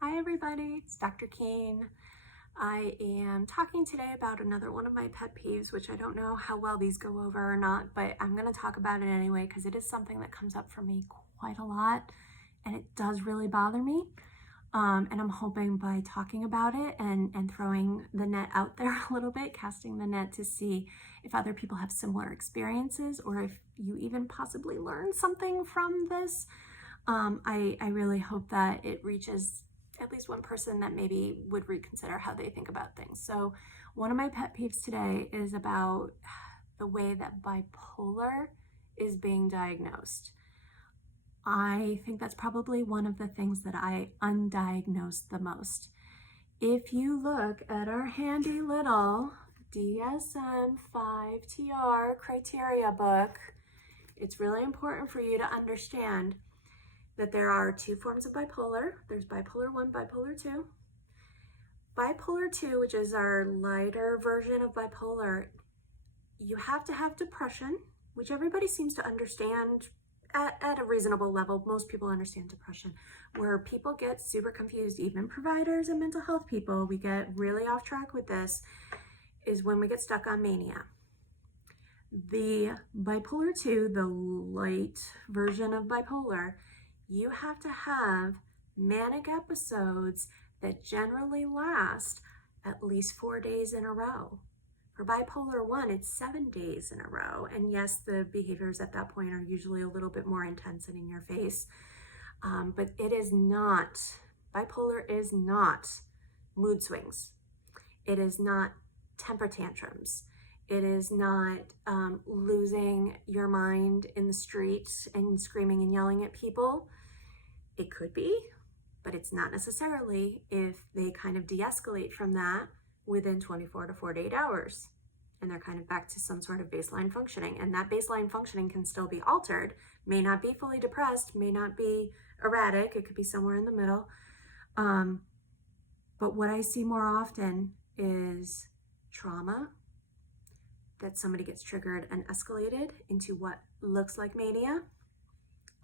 Hi everybody, it's Dr. Keen. I am talking today about another one of my pet peeves, which I don't know how well these go over or not, but I'm going to talk about it anyway because it is something that comes up for me quite a lot and it does really bother me. And I'm hoping by talking about it and throwing the net out there a little bit, casting the net to see if other people have similar experiences or if you even possibly learn something from this. I really hope that it reaches at least one person that maybe would reconsider how they think about things. So one of my pet peeves today is about the way that bipolar is being diagnosed. I think that's probably one of the things that I undiagnosed the most. If you look at our handy little DSM-5 criteria book, it's really important for you to understand that there are two forms of bipolar. There's bipolar 1, bipolar 2. Bipolar 2, which is our lighter version of bipolar, you have to have depression, which everybody seems to understand at a reasonable level. Most people understand depression. Where people get super confused, even providers and mental health people, we get really off track with this, is when we get stuck on mania. The bipolar 2, the light version of bipolar, you have to have manic episodes that generally last at least 4 days in a row. For bipolar 1, it's 7 days in a row. And yes, the behaviors at that point are usually a little bit more intense and in your face. But it is not, bipolar is not mood swings. It is not temper tantrums. It is not losing your mind in the street and screaming and yelling at people. It could be, but it's not necessarily if they kind of de-escalate from that within 24 to 48 hours. And they're kind of back to some sort of baseline functioning. And that baseline functioning can still be altered, may not be fully depressed, may not be erratic, it could be somewhere in the middle. But what I see more often is trauma, that somebody gets triggered and escalated into what looks like mania,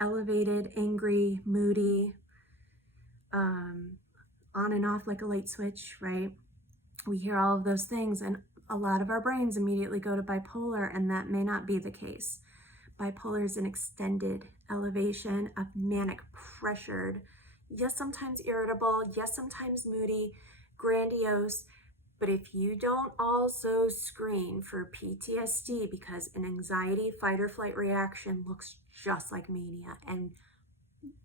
elevated, angry, moody, on and off like a light switch, right? We hear all of those things and a lot of our brains immediately go to bipolar, and that may not be the case. Bipolar is an extended elevation of manic, pressured, yes, sometimes irritable, yes, sometimes moody, grandiose. But if you don't also screen for PTSD, because an anxiety fight or flight reaction looks just like mania, and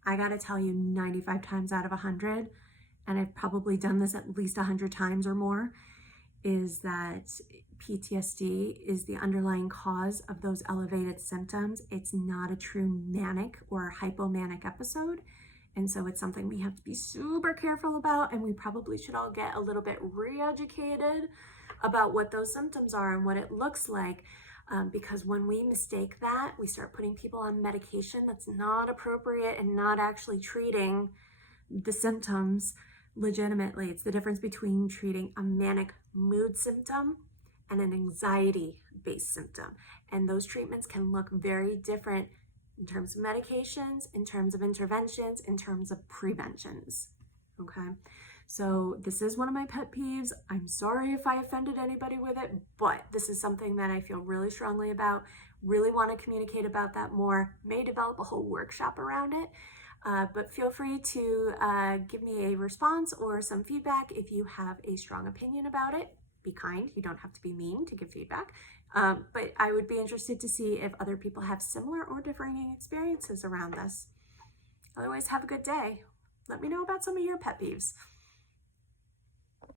I gotta tell you, 95 times out of 100, and I've probably done this at least 100 times or more, is that PTSD is the underlying cause of those elevated symptoms. It's not a true manic or hypomanic episode. And so it's something we have to be super careful about, and we probably should all get a little bit re-educated about what those symptoms are and what it looks like. Because when we mistake that, we start putting people on medication that's not appropriate and not actually treating the symptoms legitimately. It's the difference between treating a manic mood symptom and an anxiety-based symptom. And those treatments can look very different in terms of medications, in terms of interventions, in terms of preventions, okay? So this is one of my pet peeves. I'm sorry if I offended anybody with it, but this is something that I feel really strongly about, really want to communicate about that more, may develop a whole workshop around it, but feel free to give me a response or some feedback if you have a strong opinion about it. Be kind, you don't have to be mean to give feedback, but I would be interested to see if other people have similar or differing experiences around this. Otherwise, have a good day. Let me know about some of your pet peeves.